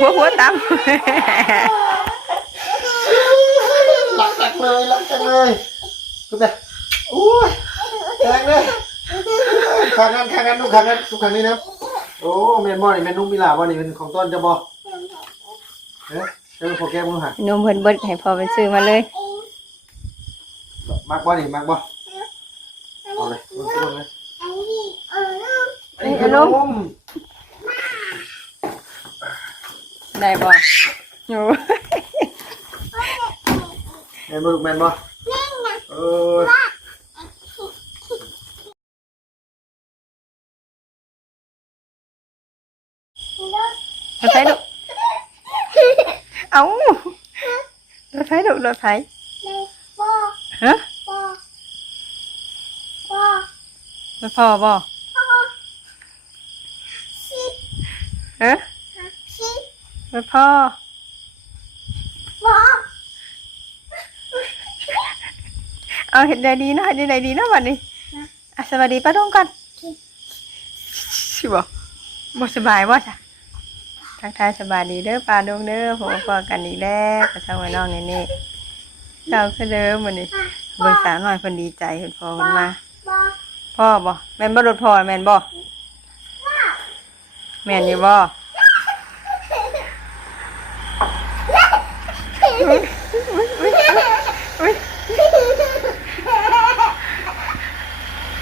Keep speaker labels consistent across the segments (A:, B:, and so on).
A: หัวหัวตาม
B: รักจังเลยรักจังเลยทุกท่านโอ้ยแรงเลยขางนั้นขางนั้นลูกขางนั้นลูกขางนี้นะโอ้แม่นบ่นี่แม่นนุ่มมิลาบ่นี่เป็นของต้นจะบ่เอ๊ะเจ้าโปรแกรมมึงหาน
A: มเพิ่นเบิดให้พ่อเป็นซื้อมาเลย
B: มักบ่นี่มักบ่เอาเลยมึงซื้อเลยไอ้ขนม
A: ได้บ่โอ้
B: แม่นบ่ลูกแม่นบ่เออ
A: รถไฟดุเอ้ารถไฟดุรถไฟฮะรถพ่อบ่ฮะ รถพ่อเอาเห็นได้ดีเนาะเห็นได้ดีเนาะวันนี้อะสวัสดีป้าดงก่อนสิบ่บ่สบายบ่จ้ะทักทายสบายดีเด้อปลาดงเด้อผมก็กันอีกแล้วกระเช้าไว้น้องนี่นี่เจ้าคือเด้อมื้อนี้เบิ่งสาวน้อยเพิ่นดีใจเห็นพ่อเพิ่นมาพ่อบ่แม่นบ่รถพ่อแม่นบ่แม่นอยู่บ่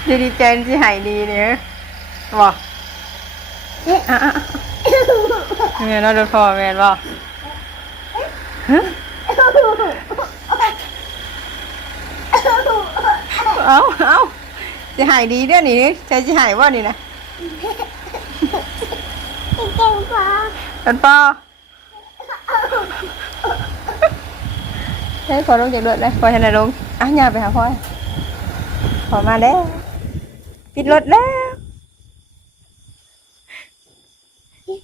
A: ดีดีใจสิหายดีเนี่ยบอะๆแม่นว่าโดพอแม่นบ่ฮะเอาเอาจะหายดีเด้อนี่ใจจะหายว่านี่นะเป็นปอใช้พอลงจากรถเลยพอชนะลงอะอย่าไปหาพ่อพอมาแล้ว ปิดรถแล้ว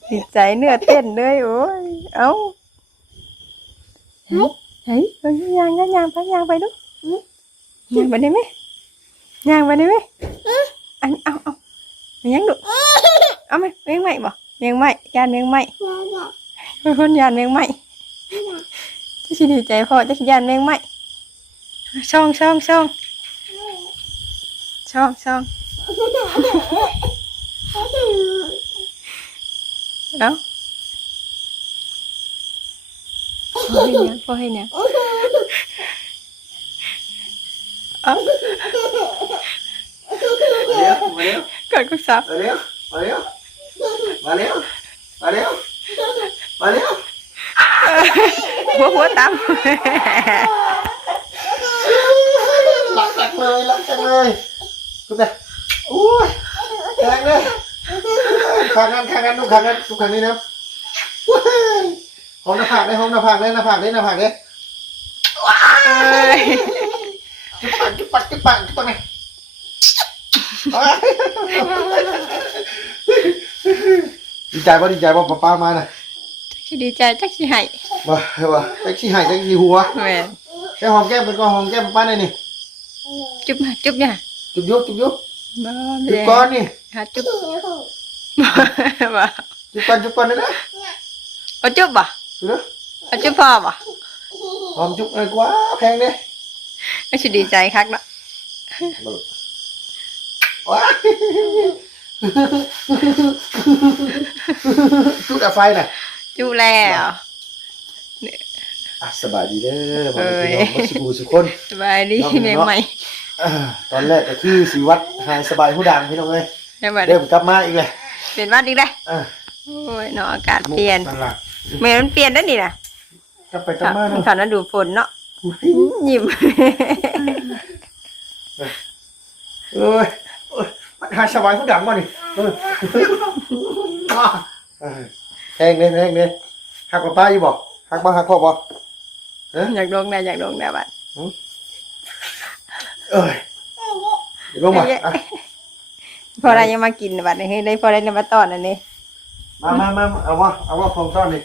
A: ดีใจเนื้อเต้นเลยโอ้ย เอาเฮ้ยเฮ้ยเฮ้ยยางยางยางไปยางไปดูยางไปได้ไหมยางไปได้ไหมอันเอาเอาเอายังดูเอาไหมเมียงใหม่บ่เมียงใหม่ยานเมียงใหม่เป็นคนยานเมียงใหม่จะสิดีใจพ่อจะสิยานเมียงใหม่ช่องช่องช่องช่องช่อง เอาพ่อให้เนี่ยพ่อให้เนี่ยเอา
B: มาเร็วมา เร็ว
A: เกิดกุศล
B: มาเร็วมาเร็วมาเร็วมาเร็วมาเร็ว
A: หัวหัวตาม
B: รักจังเลยรักจังเลยทุกท่านโอ้ยแรงเลยขางนั้นขางนั้นลูกขางนั้นลูกขางนี้นะโอ้ยห้องหน้าผากเลยห้องหน้าผากเลยหน้าผากเลยหน้าผากเลย
A: เอ้ย
B: จุ๊บปัดจุ๊บปัดจุ๊บปัดจุ๊บปัดไงดีใจป่ะดีใจป่ะป้าป้ามาน่ะ
A: จักสิดีใจจักสิให้
B: มาเฮ้ยว่ะแท็กซี่หายแท็กซี่หัว
A: แม่น
B: แค่หอมแก้มเป็นก้อนหอมแก้มป้าหน่อยนี่
A: จุ๊บมาจุ๊บเนี่ย
B: จุ๊บยุบจุ๊บยุบ
A: บ่
B: จุ๊บก้อนนี่
A: หาจุ๊บบ่
B: จุ๊บก้อนจุ๊บก้อนนี่นะ
A: เอาจุ๊บบ่
B: ดูนะ
A: เอาจุ๊บพ่อบ่
B: หอมจุ๊บอะไรกว่าแพงเนี่ย
A: ก็สิดีใจคักเนาะ
B: ว้าจุ๊บแต่ไฟน่ะ
A: จุ๊บแล้ว
B: อะสบายดีเด้อมา
A: เอ้ย
B: พี่น้องมาสิบูสุกคน
A: สบายดี
B: น้อง
A: เมียง
B: เนาะ
A: ใหม่
B: อ่าตอนแรกก็คือสีวัดหายสบายผู้ดังพี่น้องเอ้ย
A: แล้วบัด
B: เริ่มกลับมาอีกเลย
A: เปลี่ยนวัดอีกได้อ
B: อะ
A: โอ้ยเนาะอากาศเปลี่ยน
B: ตั้งหลัก
A: แม่มันเปลี่ยนได้อนี่น่ะ
B: กลับไปกลับมา
A: มัน
B: เนาะ
A: ขนาดดูฝนเนาะยิ้ม
B: เอ้ยเอ้ยมันหายสบายผู้ดังมานี่เอออะเออแพงเลยแพงเลยหักกับป้าอยู่บอกหักบ่หักพ่อบอก
A: อยากลงได้อยากลงได้บัด
B: เอ้ยเดี๋ยวลงมาอะ
A: พอได้ยังมากินบัดนี้เฮ้ยได้พอได้มาตอนอันนี้
B: มามามาเอาว่าเอาว่าของต้อนนี่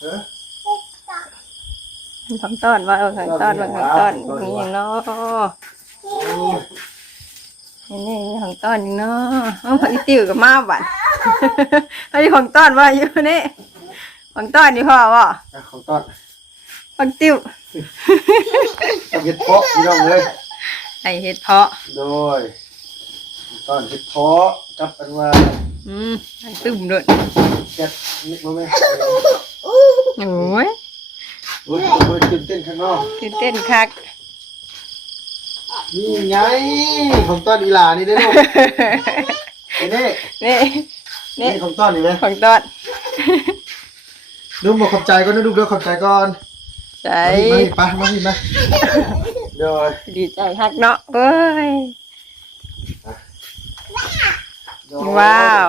B: เออ
A: ของต้อนว่าเออของต้อนว่าของต้อนนี่อย่างเนาะ
B: โอ้ย
A: นี่นี่ของต้อนอย่างเนาะเอาผักอีติ๋วกับมาบัด
B: โอั
A: นนี้ของต้อนว่าอยู่นี่ของต้อนนี่พ่อว่า
B: อะของต้อน
A: ของติ้ว
B: กับเห็ดเพาะพี่น้องเลย
A: ไอเห็ดเพาะ
B: โดยของต้อนเห็ดเพาะกับอันว่า
A: อืมอันตึมด้วย
B: แก๊สนี่มาไหม
A: โอ้ย
B: โอ้ยโอ้ยตื่นเต้นข้างนอก
A: ตื่นเต้นคัก
B: นี่ไงของต้อนอีหลานี่ได้อลูกไอ้นี่
A: นี่
B: นี่
A: นี่
B: ของต้อนนี่ไหม
A: ของต้อน
B: ลูกบอกขอบใจก่อนนะลูกเด้อขอบใจก่อน
A: ใจ
B: มานี่มานี่ไปมานี่มาโดย
A: ดีใจคักเนาะเอ้ย
B: โดย
A: ว้าว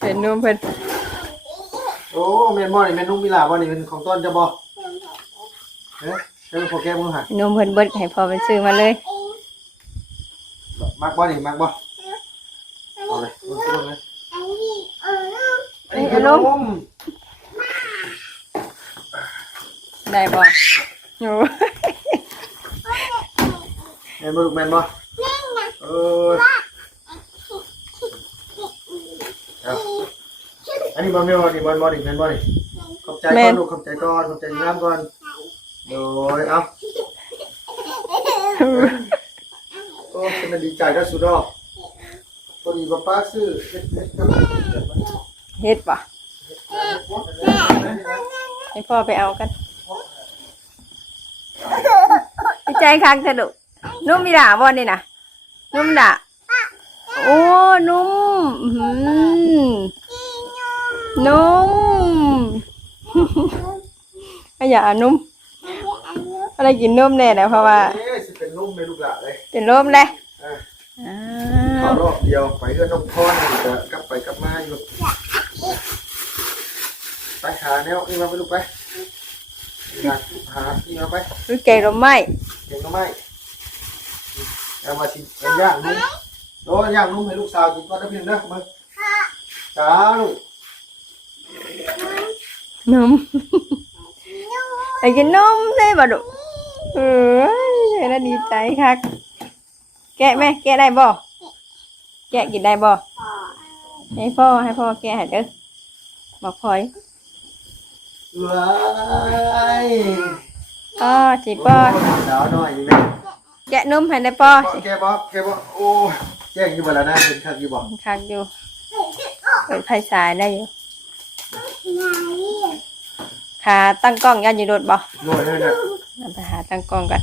A: เป็นนุ่มเพิ่น
B: โอ้แม่นบ่นี่แม่นนุ่มอีหลาบ่นี่เป็นของต้นจะบ่เอ๊ะเจ้าพอแก้มือหา
A: นุ่มเพิ่นเบิดให้พ่อเป็นซื้อมาเลย
B: มักบ่นี่มักบ่เอาเลยลงลงเลยอันนี้คือ
A: เอาล
B: น
A: ง
B: ม
A: ได้บ่โอ้ย
B: แม่นบ่ลูกแม่นบ่เออเอาอันนี้บ่แม่นบ่นี่บ่บ่นี่แม่นบ่นี่ขอบใจก่อนลูกขอบใจก่อนขอบใจงามก่อนโดยเอาโอ้ฉันน่ะดีใจก็สุดดอกพอดีป้าป้าซื้อเฮ็ดเฮ็ดกับ
A: เฮ็ดบ่ให้พ่อไปเอากัน ดีใจคักเถอะลูกนุ่มมีด่าบ่นี่น่ะนุ่มด่าโอ้นุ่มอื้อหือนุ่มอะอย่านุ่มอะไรกินนุ่มแน่นะเพราะว่า
B: เอ๊ะสิเป็นนุ่มในลูกหลานเลย
A: เป็นร่มเลย
B: อะ
A: อ้า
B: เข้า
A: ว
B: รอบเดียวไปเรื่อนน้องพรนี่จะกลับไปกลับมาอยู่ไปหาแนวนี่มาไปลูกไป หาหานี่มาไป
A: คือแกงลมไหม
B: เก่งก็ไม่เอามาชิมเป็นย่างนุ่มโอ้ย่างนุ่มให้ลูกสาวกินก่อนนะพี่หนึ่งนะมาจ้าลูก
A: นุ่มไอ้กินนมใช่ป่ะดุเออแล้วดีใจคักแกะไหมแกะได้บ่แกะกินได้บ่ให้พ่อให้พ่อแกะให้เด้อบอกพลอย
B: ว้าย
A: ป้อสิป้อ
B: สาวหน่อยนี่ไหม
A: แกะนมให้ได้ป้อสิ
B: แกบอกแกบอกโอ้แจ้งอยู่บ่แล้วนะเป็นคักอยู่บ่
A: คักอยู่เปิดไฟฉายได้อยู่ขาตั้งกล้องยันอยู่โดดบ่
B: โน่นเลยเนี่ย
A: เราไปหาตั้งกล้องกัน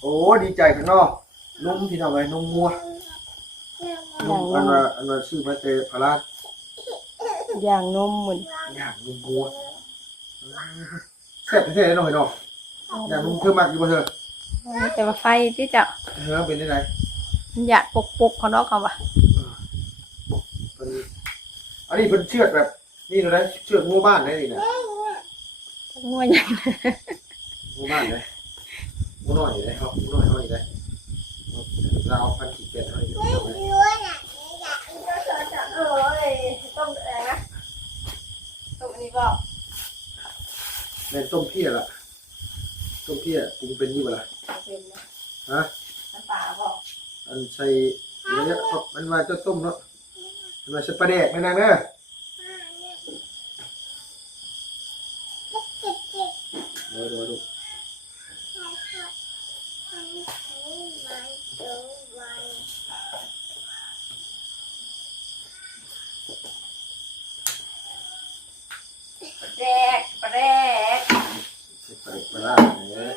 B: โอ้ดีใจข้างนอกนุ่มพี่น้องเลยนุ่มงัว นุ่มอันว่าอันว่าชื่อพระเตพระราช
A: อย่างนมหมุน
B: อย่างนุ่มงัวแซ่บแท้ๆหน่อยเนาะอย่างนุ่มคือมากอยู่บ่เธอ
A: แต่ว่าไฟที่จะ
B: เฮ้อเป็นยังไง
A: มันอยากปกปกเขาเนาะเขาว่า
B: เป็นอันนี้เป็นเชือดแบบ นี่เลยนะเชือดงูบ้านได้นี่นะ
A: ง่วงยัง
B: งูบ้านเลยงูหน่อยเลยครับงูหน่อยหน่อยเลยเราเอาพันขีดเป็ดหน่อยเดียว
A: โอ้ยต้มอะไรนะต้มอันนี้บอ ก
B: แม่นต้มเพี้ยละต้มเพี้ยปรุงเป็นอยู่บ่ล่ะ
A: เป็นนะ
B: ฮะ
A: น้ำปลาบอก
B: อันใส่เนี้ยครับมันมาจะต้มเนาะมันมาใส่ปลาแดกไม่นางเด้อเดี๋ยวเดี๋ยวดู
A: แดกแดก
B: ใส่ปลาร้าเนี่ย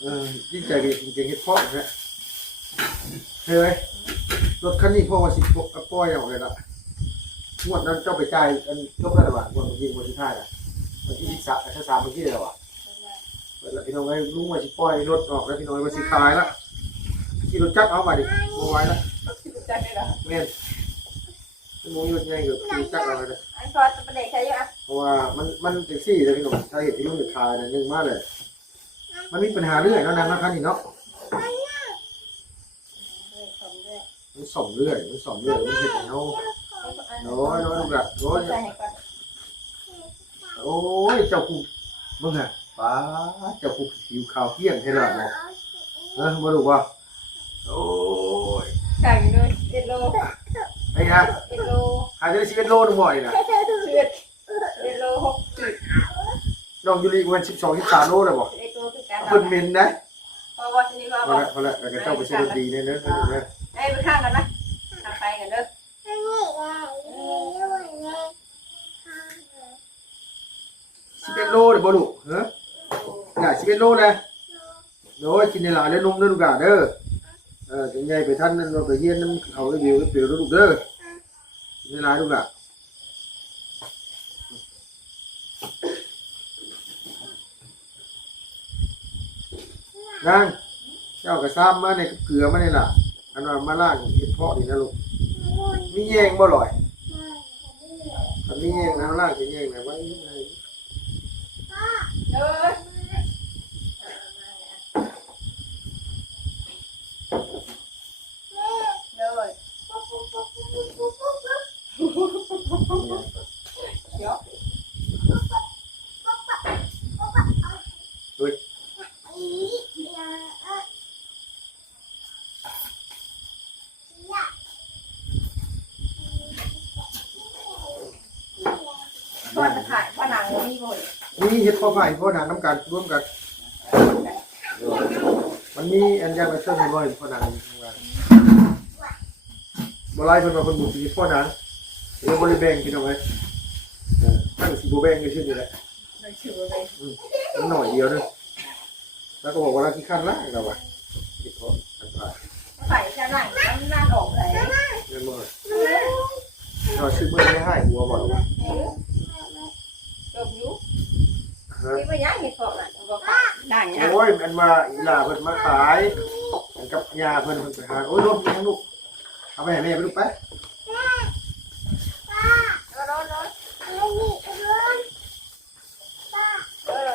B: เออยิ่งใจ ดีจริงๆเฮ็ดเพาะนะเฮ้ยรถคันนี้พ่อว่าสิปล่อยเอาเลยละงวดนั้นเจ้าไปจ่ายอันยกระดับงวดเมื่อกี้งวดที่ท้ายอะวันที่สิบสามถ้าสามเมื่อกี้เลยเหรอวะเปิดแล้วพี่น้องไอ้ลุงว่าสิปล่อยรถออกแล้วพี่น้องว่าสิขายละขี่รถจักรเอามาดิมาไว้ละ
A: จังเลยเหรอ
B: แม่นชั่วโมงหยุดไงเกือบขี่จักรเอาไปเลย
A: อันก่อนจะประเด็กใช่ไหม
B: เพราะว่ามันมันแท็กซี่เลยพี่น้องถ้าเห็นที่ลุงจะขายนะนึ่งมากเลย มันมีปัญหาเรื่อยเนาะนางนะครับนี่เนาะ ส่งเรื่อยมันส่งเรื่อยมันเห็นเอาโอ้ยโอ้ยลูกอะโอ้ยโอ้ยเจ้ากูมึงอะป้าเจ้าคุกผิวข้าวเกลี้ยงให้หรอบอกเออมาดูว่าโอ้ย
A: ไก่ด้วยเอ็ดโล
B: ไอ้นะ
A: เอ็ดโล
B: หายใจชีวิตโลนึงบ่อยนะ
A: เชือดเอ็ดโลหกสิบ
B: น้องยูริวันสิบสองสิบสามโลเลยบอก
A: เอ็ดโลคือการ
B: เพิ่นเมนนะ
A: พอว่าทีนี้ก็
B: พอ
A: อก
B: ละพอละแล้วก็เจ้าไปเช็ดดนตรีเนี่ยนะ เนอะ
A: ไปข้างกันนะทางไปกันเด้อ
B: สิบเอ็ดโลเลยบ่ลูเฮ้ยน่ะสิบเอ็ดโลนะโอ้ยกินในหลายแล้วนุ่มเด้อลูกอะเด้อเออถึงไงไปท่านนั่นเราไปเฮียนน้ำเขาไปวิวไปเปลี่ยวลูกเด้อในหลายลูกอะนางเจ้ากระซ้ำมาในเกลือมาในหล่ะ อันว่ามาล่างเห็ดเพาะนี่นะลูกมีแยงบ่ลอยถ้ามีแยงนะล่างจะแยงนะไว้ยังไง
A: เด้อเด้อเดี๋ยว
B: เฮ้ย
A: ทอดตะไคร้ผนังมีหมด
B: นี่เห็ดเพาะไผ่เพาะหนังน้ำกันร่วมกัน มันมีอันยางไปเชื่อมให้บ่อยเพาะหนังทำงานบ่ไล่เพิ่นมาเพิ่นบุกสิเพาะหนังเดี๋ยวบ่ได้แบ่งกินเอาไว้เออตั้งสิบ่แบ่งก็ชื่อนี่แหละ
A: เลยถือไป
B: มันหน่อยเดียวนึงแล้วก็บอกว่าเราขี้ข้านล่างเราว่ะเห็ดเพาะต่าง
A: ใส่จะหนังน้ำน่าออกเลย
B: ๆเงินบ่เราชื่อเบิ่งไม่ให้หัวบ่หรอกวะ
A: จบยุ
B: ฮะ
A: นี่ไม่ยังเห็ดเกาะน่ะบอกด่างเนี่ย
B: โอ้ยมันมาอีหลาเพิ่นมาขายกับยาเพิ่นเพิ่นไปหาโอ้ยลูกยังลูกเอาไปให้แม่ไปลูกไป
A: ร้อนร้อนเออ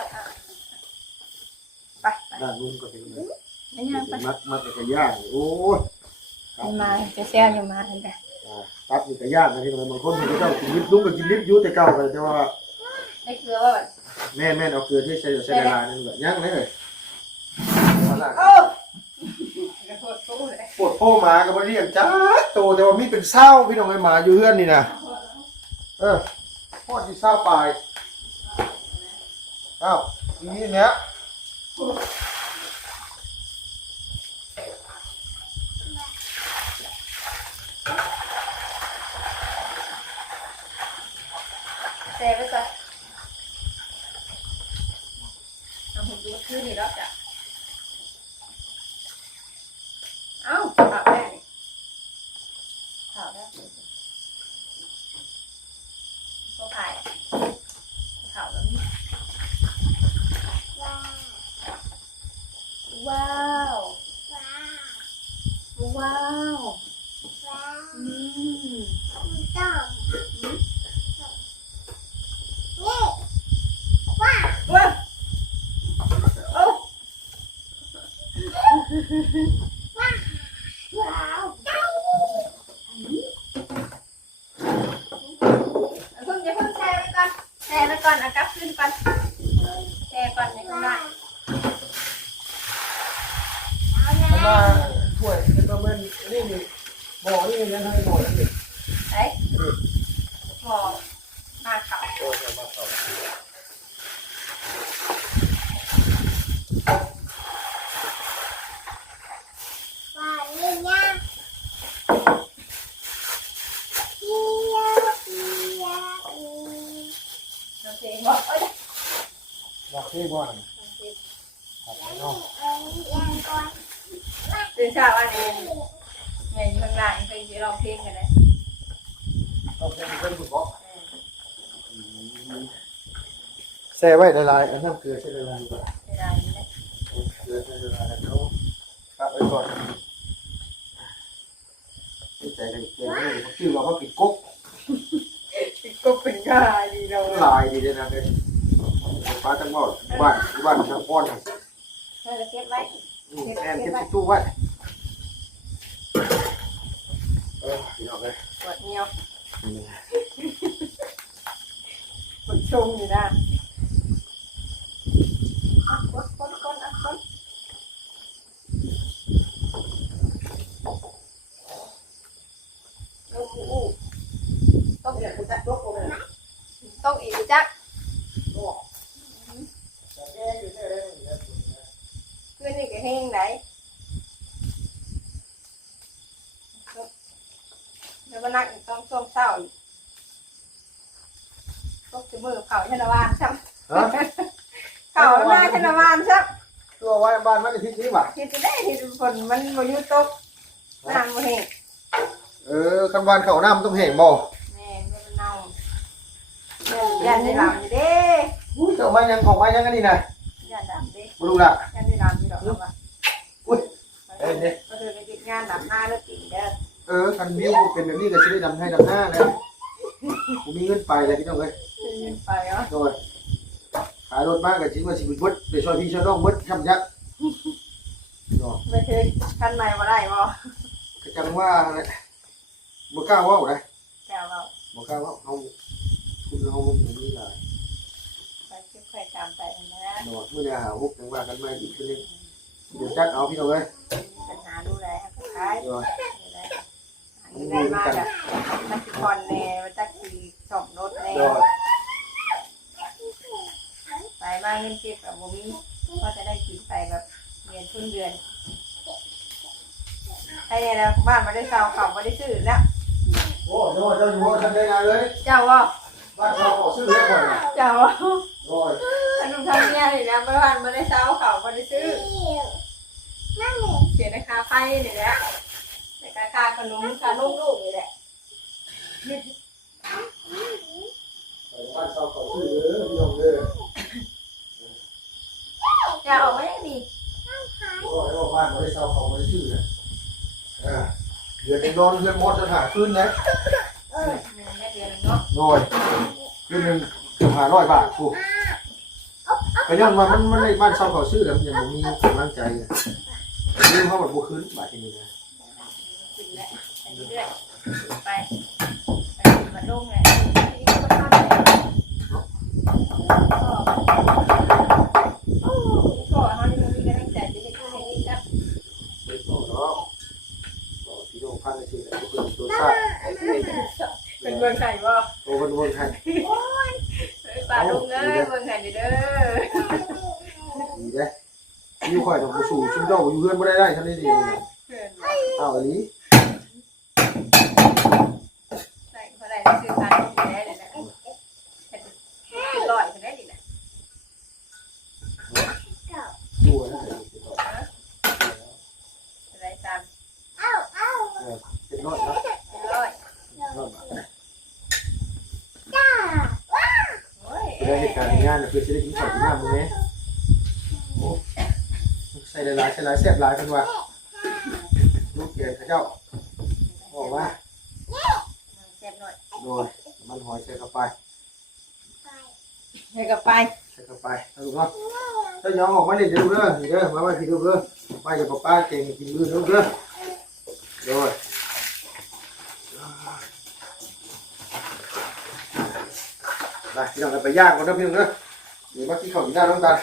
A: ไปไป
B: ด้านนู้นก็เป็นเลย
A: ไม่ยังไป
B: มัดมัดกับย่างโอ้ย
A: มาจะแซ่อยู่มาเห็นไหม
B: อ่าตัดอยู่กับย่างนะที่บางคนเห็นเขากินลิบลุงก็กินลิบอยุ่แต่เก่าเลยแต่ว่า
A: ได้เกลือว่า
B: แม่แม่เอาเกลือที่ใส่ใส่ละลายนั่นแหละย่างเลย
A: โอ้กระโดดตู้เลย
B: ปวดโป้หมากับมาเรียกจ้าโตแต่ว่ามีเป็นเศร้าพี่น้องไอ้หมาอยู่เฮือนนี่นะเออพอดที่เศร้าปลายอ้าวทีนี้เนี้ย
A: แซ่ไปซะเอา หุ่นดูขึ้นนี่แล้วจ้ะเอ้าข่าวแม่นี่ข่าวแล้วก็ถ่ายข่าวแล้วนี่ว้าวว้าวอืมว้าวโอ้ว้าวเพิ่งอย่าเพิ่งแชร์ไปก่อนแชร์ไปก่อนเอากลับขึ้นก่อนแชร์ก่อนอย่าเพิ่งได้
B: เอามาถ้วยเป็นประเมินนี่นี่บ่อนี่ยังให้บ่อนี่
A: เอ้ยหมอมาเขา
B: โอ้ยเอามาต่อ
A: โอเคบอกเอ้ย
B: บอกที่บ่อนี่ครับเนาะ
A: ตื่นเช้าวันนี้เงินข้างล่างเคยไปร้องเพลงกันเลย
B: ต้องเป็นเพิ่นบ่ แซ่ไว้ละลายอันนั้นเกลือใช่ละลายดีกว่า
A: เวลานี้นะ
B: เกลือใช่ละลายแล้วเขาตักไว้ก่อนที่ใจกันเกลือนี่ชื่อว่าเขากินกบ
A: ก็เป็นง่ายดีเรา
B: ลายดีเลยนะเด้ป้าทั้งหมดบ้านบ้านทั้งป้อนทั้ง
A: เราจะเก็บไว้
B: แอนเก็บตู้ไว้เออพี่น้องเลย
A: ปวดเหนียวปวดชงอยู่นะ
B: เนี่ยกูจะยกเลย
A: ต้องอีกจัก
B: แต่แย่อยู่เนี่ยเลยเนี่ย
A: คืนนี่ก็แห้งไหนเดี๋ยวมานั่งอีกต้องช่วงเช้าอีกตกจะมือเผาชนวานซ้ำ
B: ฮะ
A: เผาหน้าชนวานซ้ำ
B: ตัวไว้บ้านมันที่นี้ป่ะ
A: เห็นจะได้เห็นฝนมันมาอยู่ตกน้ำมาเห็น
B: เออคันบ้านเขาน้ำต้องแห้งบ่
A: แม่มันเน่า ยันได้ลับอยู่เด้
B: อุ้ยเจ้ามายังของมายังกันนี่นะ
A: ยันดับเด้
B: บ่รู้ละ
A: ยันได้ลับอยู่ดอกแล้วว่ะ
B: อุ้ยเอ้ยเนี่ย
A: ก็คือไปกินงานดับหน้าแล้วกินเด้อ
B: เออคันวิวเป็นแบบนี้ก็สิได้ดำให้ดำหน้าเลยกูมีเงินไปเลยพี่น้องเอ้ย
A: ยืนไปเหรอ
B: โดยขายรถมากกับจริงว่าสิบเบิดไปช่วยพี่ช่วยน้องเบิดทำยักษ์เนาะ
A: ไม่เคยขั้นใหม่มาได้บ่
B: ก็จังว่าเนี่ยบ่กล้าเว่าเลย
A: แก้วเรา
B: บ่กล้าเว่าเฮา เฮามันอย่างนี้หลาย
A: ไปเก็บไข่จำไปนะ
B: เนาะมื้อนี้หาฮุกจังว่ากันใหม่อีกทีนึงเดี๋ยวจักเอาพี่น้องเอ้ย
A: ปัญหาดูแลสุดท้าย
B: เนาะ
A: อันนี้ได้มาแบบตักคอนแน่ตักขี่สอบรถแน่
B: เนาะ
A: ไปมาเงินเก็บกับบ่มีก็จะได้กินไปแบบเดือนครึ่งเดือนใช่แล้วบ้านมาได้เซาเขามาได้ซื้อแล้ว
B: โอ้เจ้าเจ้าอยู่ว่าทันได้งานเลย
A: เจ้าว่า
B: บ้านเราขอซื้อให้ก่อนนะ
A: เจ้าว่า
B: โอ้ย
A: ขนมทำเนี่ยนี่นะบ้านมาได้เซาเขามาได้ซื้อเสียราคาไฟนี่แหละแต่ราคาขนมขนมลูกนี่แหละ
B: บ้านเราขอซื้อเด้อพี่น้องเด้อ
A: จะออกมาได้ดี
B: โอ้ยว่าบ้านบ่ได้เซาเขาบ่ได้ซื้อนะอ่าเดือนหนึงนอนเดือนหมดจะหาคืนนะ
A: เออเดือนเดือนเนาะ
B: โอ้ย คืนหนึงเกือบ500บาทกูก็ย้อนว่ามันมันในบ้านเซาเขาซื้อแล้วมันยังบ่มีกำลังใจอะเรื่องเขาแบบบ่คืนบาททีนี้นะ
A: กินแล้วไปเรื่อยๆไปไปมาลงเลยอีกคนนอนเลยโอ้ก็เขานี่มีกำลังใจจะได้ขึ้นอย่างนี้ครับ
B: เด็กน้องเนาะบอกพี่น้องพันได้ซื้อแล้วบ่คืนตัวซ่า
A: เป็นเมืองไข่บ่
B: โอ้เพิ่นบ่ให้
A: ป่าลุงเอ้ยเมืองไข่เด้อ
B: ดีเด้อยู่ข่อยต้องบ่สู้ชุมเจ้าอยู่เพื่อนบ่ได้ได้ท่านได้ดีเลยเอาอันนี้
A: ใส่เขาได้ซื้อทานกินได้เลยนะเป็นร้อยเป็นได้ดีนะ
B: ดูนะ
A: อะไรตาม
B: เป็นน้อยนะ
A: เป็นร้อย
B: น้อยบาทนะ
A: โอ้ย
B: จะได้เหตุการณ์ในงานน่ะคือ จะได้กินข้าวกินน้ำมื้อนี้โอ้ใส่หลายๆใส่หลายแซ่บหลายเพิ่นว่าลูกแกเขาเจ้าบอกว่า
A: เจ็บหน่อย
B: โดยมันหอยใส่เข้าไป
A: ให้กับไป
B: ใส่เข้าไปเอาลูกเนาะถ้ายองออกมานี่เดี๋ยวดูเด้อนี่เด้อมาไว้พี่ดูเด้อไว้จะป้าเก่งกินมื้อนึงเด้อโดยไปพี่น้องไปย่างก่อนเด้อพี่น้องเด้อ เดี๋ยวมากินข้าวกินน้ำน้ำกัน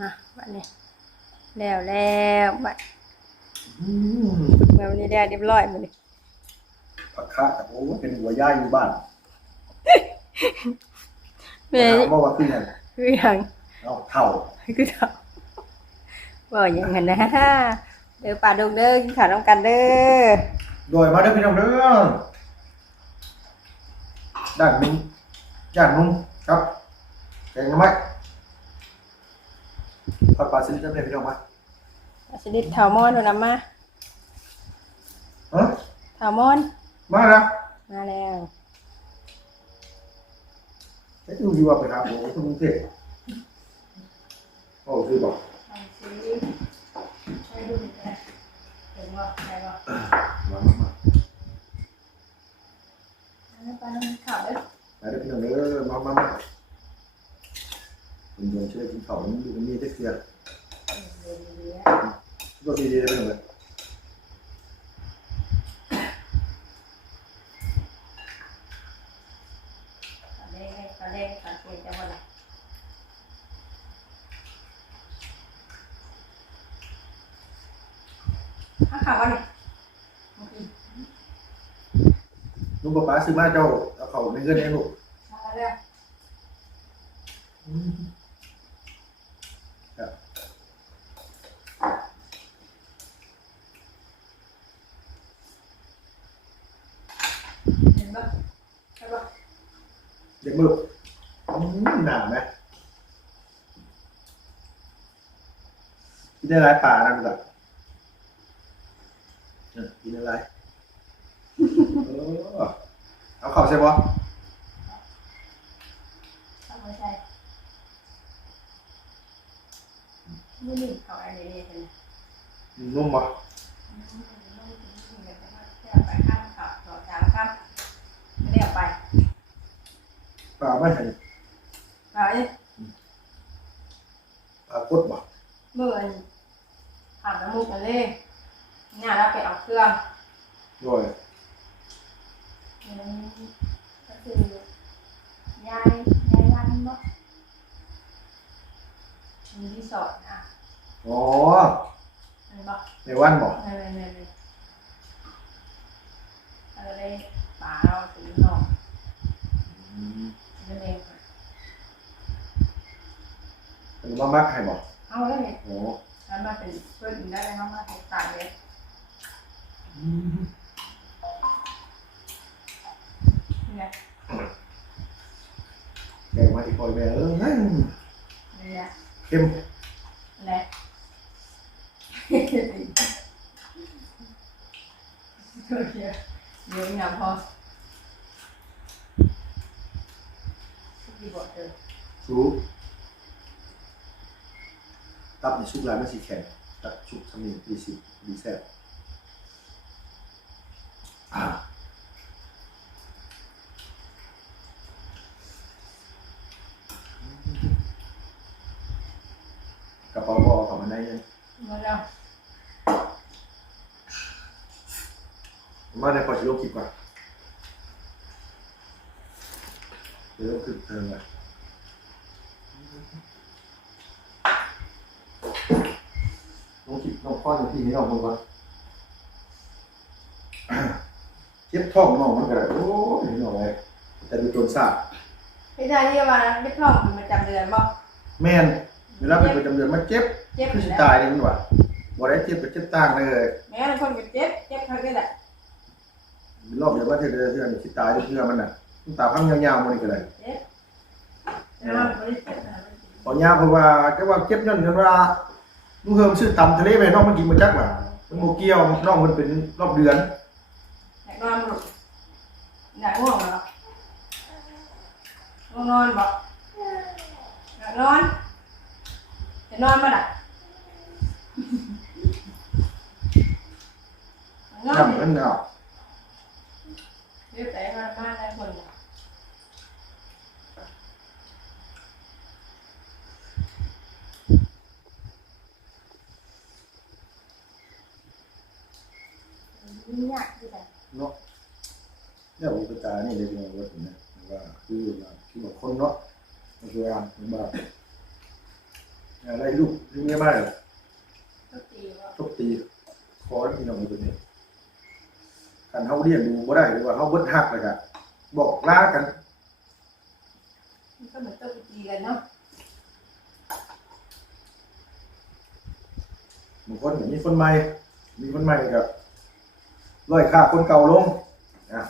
A: มาบัดนี้แล้วแล้วบัด
B: อืม
A: แล้ววันนี้ได้เรียบร้อยหมดเลย
C: ผักคะโอ้เป็นหัวย่าอยู่บ้าน
A: แม่
C: ถามว่าว่าขึ้นยัง
A: คือหยัง
C: เอาเท่า
A: คือเท่าบ่อย่างนั้นนะเด้อป่าดงเด้อกินข้าวน้ำกันเด้อ
C: โดยมาเด้อพี่น้องเด้อด้านนุ่มย่างนุ่มครับแกงหน่อไม้ผัดปลาสลิดจำได้พี่น้องมา
A: สลิดถาวมอนหนูนำมา
C: ฮะ
A: ถาวมอน
C: มาแล้ว
A: มาแล้ว
C: ไอ้ดูอยู่ว่าไปหาผมที่กรุงเทพโอ้คือบอก
A: ให้ดูดิเห็นบ่ได้บ่
C: มามามา
A: ป่าด งข้าวเด้อ
C: มาเด้อพี่น้องเด้อมามามาเป็นเดือนช่วยกิ ข้าว
A: ขาววันนี้
B: ลุงป๊าป๊าซื้อมาเจ้าเอาเขาในเงินให้ลูก
A: มาแล้ว
B: ครับ
A: เห็นปะใช่ปะ
B: เด็กมืออืมหนาไหมกินได้หลายป่านะลูกอะเออกินอะไรเออ เอาเข่าใช่ปะ
A: เอาไม่ใช่ไม่นี่เอาอันนี้เห็น
B: นุ่มปะ
A: ไปข้ามขับต่อจากข้ามไม่ได้เอาไป
B: ป่าไม่เห็น
A: เอาไอ้
B: ป่ากดปะ
A: เมื่อวันผ่านน้ำมูกกันเลยเนี่ยเราไปเอาเครื่อง
B: ด้วย
D: ก็คือยายยายวันบ่
A: มีที่สอดนะ
B: อ๋อ
A: เห็นปะ
B: ในวันบอก
A: ไม่ไม่ไม่ไม่เราได้ป่าเราสีนองนั่นเอง
B: เป็นว่ามักให้บอก
A: เอาเลย
B: โอ้
A: แล้วมาเป็นเพื่อนได้ไหมเขามาติดตามเลย นี่ไง
B: แกงมาอีกคนแม่เออ
A: นี่ไง
B: เข้ม
A: อะไรเดี๋ยวเดี๋ยวนี่นะพอดีกว่าเธอ
B: สูตับในชุกลายไม่สีแข็งตับชุกทำนี่ดีสิดีแซ่บอ่ากระเป๋าบอของมันได้ยัง
A: มาแล้ว
B: ผมว่าในพอจะลบคลิปก่อนเดี๋ยวลบคลิปเติมก่อนลงคลิปลงข้อหนึ่งที่นี้ออกมาก่อนเจ็บท้องน้องมันก็ได้โอ้ยน้องเลยแต่ดูตัวซา
A: พี่ชายที่มาไม่ชอบมันประจำเดือนบ่
B: แม่นเวลาเป็นประจำเดือนมันเจ็บ
A: เจ็บอ
B: คือยู่สิ
A: แล้ว
B: ตายเลยมันว่ะบ่ได้เจ็บก็เจ็บต่างเลย
A: แม่คนก็เจ็บเจ็บเท่านั้นแหละ
B: รอบเดียวว่าเธอเดือนเทื่อนี่สิตายด้วยเทื่อมันน่ะมันตาพังยาวๆมันนี่ก็เลย
A: เจ็บแล้วมันไม่ได้เจ็บนะ
B: พอยาเพราะว่าจะว่าเก็บเงินกันว่าลุงเฮิมซื้อตำทะเลไปให้น้องมันกินมาจักว่ามันโมเกี่ยวน้องมันเป็นรอบเดือน
A: อยากนอนบ่อยากง่วงเหรอง่วงนอนบ่อยากนอนจะนอนบ่ล่ะนอน
B: น้ำมันเอา
A: เดี๋ยวไปมามาได้คนนี่ยากที่สุด
B: เนาะเนี่ยอุปตานี่เลยเป็นว่าถึงนะว่าคือว่าคือว่าคนเนาะมันคือว่ามันแบบอะไรลูกลูกเนี่ยมากเลย
A: ก็ตี
B: ทุบตีคอที่น้องมันเป็นเนี่ ยคันเฮาเรียนดูบ่ได้หรือว่าเฮาเบิดหักเลยก็บอกลากัน
A: มันก็เหมือนต้องตีกันเนาะ
B: บางคนก็มีคนใหม่ มีคนใหม่ก็ร้อยค่าคนเก่าลงนะ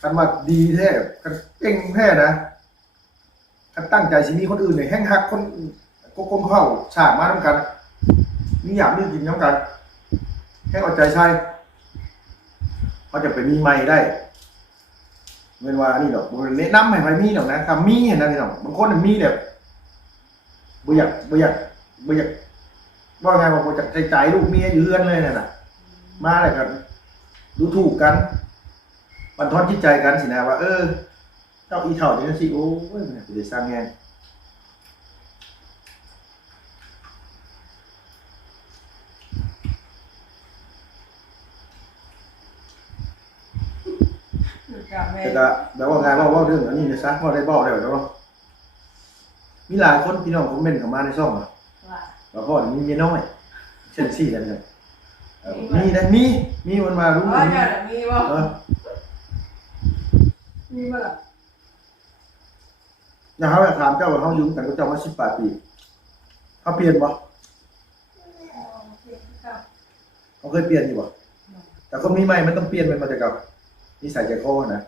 B: คันว่าดีแท้คันเก่งแท้นะคันตั้งใจสิมีคนอื่นเนี่ยแห้งหักคนก็คมเข้าฉากมาทำกัน มีอยากมีกินน้ำกัน แห้งเอาใจใช่ เขาจะไปมีใหม่ได้เงินว่านี่ดอกบ่แนะนำให้ไปมีดอกนะถ้ามีเห็นนะนี่ดอกบางคนมีแบบบ่อยากบ่อยากบ่อยากว่าไงบอกว่าจากใจใจลูกเมียอยู่เรือนเลยน่ะนะมาอะไรกันดูถูกกันบันทอนจิตใจกันสินะว่า เออเจ้าอีเถ่านี่สิโอ้ยมันจะสร้างแง
A: กับแม่
B: แต่ก็แบบว่าไงว่าว่าเรื่องอันนี้เนี่ยซะว่าได้บอกได้แล้วเนาะมีหลายคนพี่น้องคอมเมนต์เข้ามาในช่องอะ
A: ว่า
B: ว่าพ่อนี่มีเมียน้อยเช่นสี่กันเลยออมีนะมีมีมันมารู้
A: อ๋อ
B: มี
A: เจ้าน่ะมีบ่
B: เออ
A: มีบ่ล่ะ
B: อย่างเขาอยากถามเจ้าว่าเขาอยุ่งกันก็เจ้ามาสิบแปดปีเขาเปลี่ยนปะเขาเคยเปลี่ยนอยู่ปะแต่คนมีใหม่มันต้องเปลี่ยนมันมาจากเก่า นิสัยใจคอนะ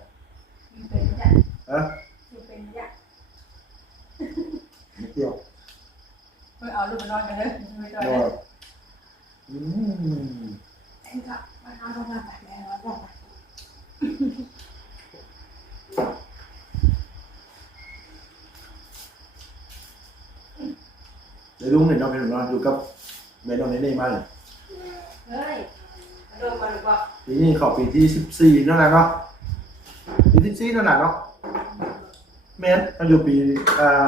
A: มีเป็นจ้ะ
B: ฮะ
A: มีเป็นจ้ะ
B: ไม่เกี่ยว
A: เพิ่นเอาลูกมานอนกันเด้อไม่ต้อง
B: ก็
A: เด้อ
B: อืม
A: เอ็นก็มาเอาลงมาไปแล้วบอกไป
B: เดี๋ยวลุงเนี่ยน้องเป็นนอนอยู่กับแม่น้องเนเน่มาเลย
A: เฮ้ย มาดูมาดูบ่
B: ปีนี้เขาปีที่สิบสี่นั่นแหละเนาะปีที่สิบสี่นั่นแหละเนาะแม่นอายุปีอ่า